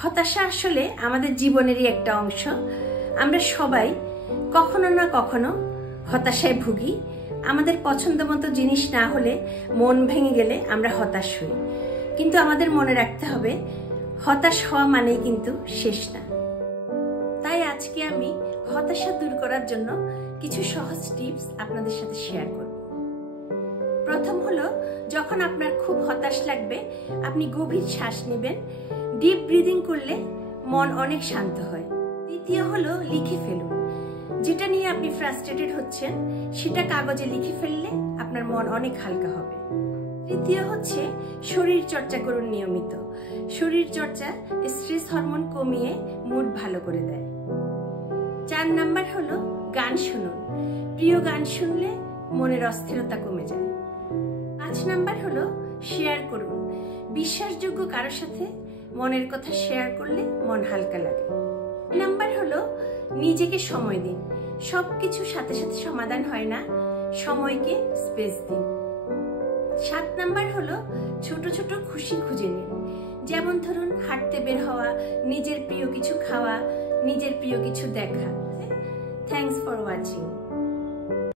হতাশা আসলে আমাদের জীবনেরই একটা অংশ। আমরা সবাই কখনো না কখনো হতাশায় ভুগি। আমাদের পছন্দ মতো জিনিস না হলে, মন ভেঙে গেলে আমরা হতাশ হই। কিন্তু আমাদের মনে রাখতে হবে, হতাশ হওয়া মানেই কিন্তু শেষ না। তাই আজকে আমি হতাশা দূর করার জন্য কিছু সহজ টিপস আপনাদের সাথে শেয়ার করব। প্রথম হলো, যখন আপনার খুব হতাশ লাগবে, আপনি গভীর শ্বাস নেবেন। ডিপ ব্রিদিং করলে মন অনেক শান্ত হয়। দ্বিতীয় হলো, লিখে ফেলুন। যেটা নিয়ে আপনি ফ্রাস্ট্রেটেড হচ্ছেন, সেটা কাগজে লিখে ফেললে আপনার মন অনেক হালকা হবে। তৃতীয় হচ্ছে, শরীর চর্চা করুন নিয়মিত। শরীর চর্চা স্ট্রেস হরমোন কমিয়ে মুড ভালো করে দেয়। 4 নাম্বার হলো, গান শুনুন। প্রিয় গান শুনলে মনের অস্থিরতা কমে যায়। 5 নাম্বার হলো, শেয়ার করুন। বিশ্বাসযোগ্য কারোর সাথে মনের কথা শেয়ার করলে মন হালকা লাগে। 6 নাম্বার হলো, নিজেকে সময় দিন। সবকিছু সাথে সাথে সমাধান হয় না, সময়কে স্পেস দিন। 7 নাম্বার হলো, ছোট ছোট খুশি খুঁজে নিন। যেমন ধরুন, হাঁটতে বের হওয়া, নিজের প্রিয় কিছু খাওয়া, নিজের প্রিয় কিছু দেখা। Thanks for watching.